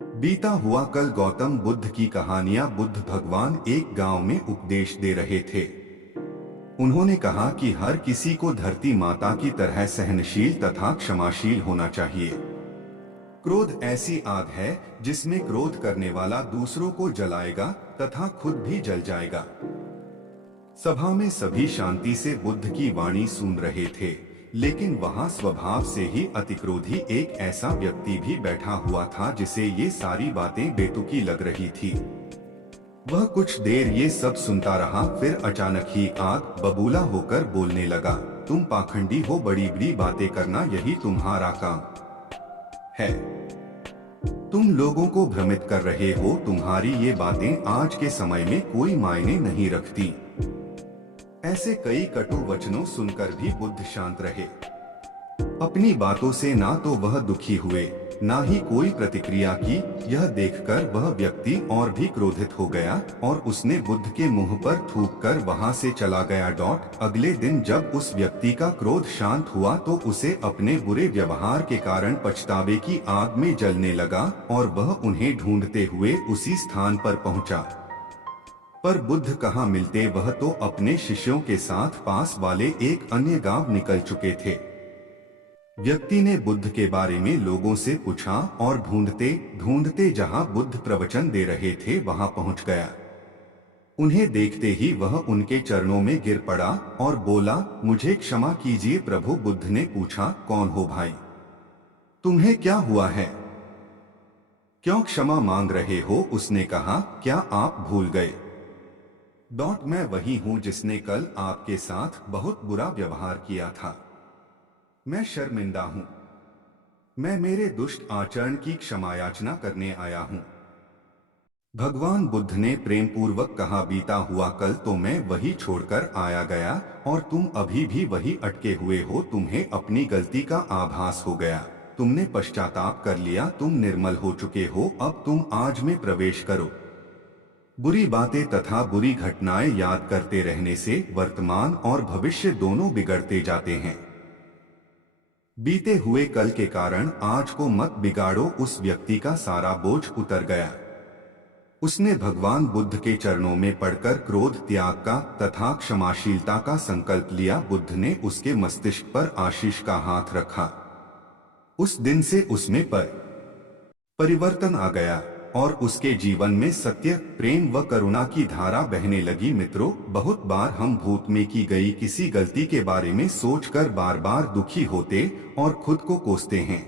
बीता हुआ कल गौतम बुद्ध की कहानियां। बुद्ध भगवान एक गांव में उपदेश दे रहे थे। उन्होंने कहा कि हर किसी को धरती माता की तरह सहनशील तथा क्षमाशील होना चाहिए। क्रोध ऐसी आग है जिसमें क्रोध करने वाला दूसरों को जलाएगा तथा खुद भी जल जाएगा। सभा में सभी शांति से बुद्ध की वाणी सुन रहे थे, लेकिन वहां स्वभाव से ही अतिक्रोधी एक ऐसा व्यक्ति भी बैठा हुआ था जिसे ये सारी बातें बेतुकी लग रही थी। वह कुछ देर ये सब सुनता रहा, फिर अचानक ही आग बबूला होकर बोलने लगा, तुम पाखंडी हो, बड़ी बड़ी बातें करना यही तुम्हारा काम है। तुम लोगों को भ्रमित कर रहे हो, तुम्हारी ये बातें आज के समय में कोई मायने नहीं रखती। ऐसे कई कटु वचनों सुनकर भी बुद्ध शांत रहे। अपनी बातों से ना तो वह दुखी हुए, ना ही कोई प्रतिक्रिया की। यह देखकर वह व्यक्ति और भी क्रोधित हो गया और उसने बुद्ध के मुंह पर थूककर वहां से चला गया। अगले दिन जब उस व्यक्ति का क्रोध शांत हुआ तो उसे अपने बुरे व्यवहार के कारण पछतावे की आग में जलने लगा और वह उन्हें ढूंढते हुए उसी स्थान पर पहुंचा। पर बुद्ध कहाँ मिलते, वह तो अपने शिष्यों के साथ पास वाले एक अन्य गांव निकल चुके थे। व्यक्ति ने बुद्ध के बारे में लोगों से पूछा और ढूंढते ढूंढते जहां बुद्ध प्रवचन दे रहे थे वहां पहुंच गया। उन्हें देखते ही वह उनके चरणों में गिर पड़ा और बोला, मुझे क्षमा कीजिए प्रभु। बुद्ध ने पूछा, कौन हो भाई, तुम्हें क्या हुआ है, क्यों क्षमा मांग रहे हो? उसने कहा, क्या आप भूल गए? मैं वही हूँ जिसने कल आपके साथ बहुत बुरा व्यवहार किया था। मैं शर्मिंदा हूँ। मैं मेरे दुष्ट आचरण की क्षमा याचना करने आया हूँ। भगवान बुद्ध ने प्रेम पूर्वक कहा, बीता हुआ कल तो मैं वही छोड़कर आया गया और तुम अभी भी वही अटके हुए हो। तुम्हें अपनी गलती का आभास हो गया, तुमने पश्चाताप कर लिया, तुम निर्मल हो चुके हो। अब तुम आज में प्रवेश करो। बुरी बातें तथा बुरी घटनाएं याद करते रहने से वर्तमान और भविष्य दोनों बिगड़ते जाते हैं। बीते हुए कल के कारण आज को मत बिगाड़ो। उस व्यक्ति का सारा बोझ उतर गया। उसने भगवान बुद्ध के चरणों में पड़कर क्रोध त्याग का तथा क्षमाशीलता का संकल्प लिया। बुद्ध ने उसके मस्तिष्क पर आशीष का हाथ रखा। उस दिन से उसमें परिवर्तन आ गया और उसके जीवन में सत्य, प्रेम व करुणा की धारा बहने लगी। मित्रों, बहुत बार हम भूत में की गई किसी गलती के बारे में सोचकर बार बार दुखी होते और खुद को कोसते हैं।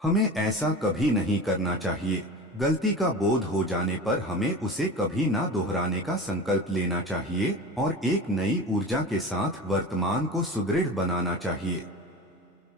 हमें ऐसा कभी नहीं करना चाहिए। गलती का बोध हो जाने पर हमें उसे कभी ना दोहराने का संकल्प लेना चाहिए और एक नई ऊर्जा के साथ वर्तमान को सुदृढ़ बनाना चाहिए।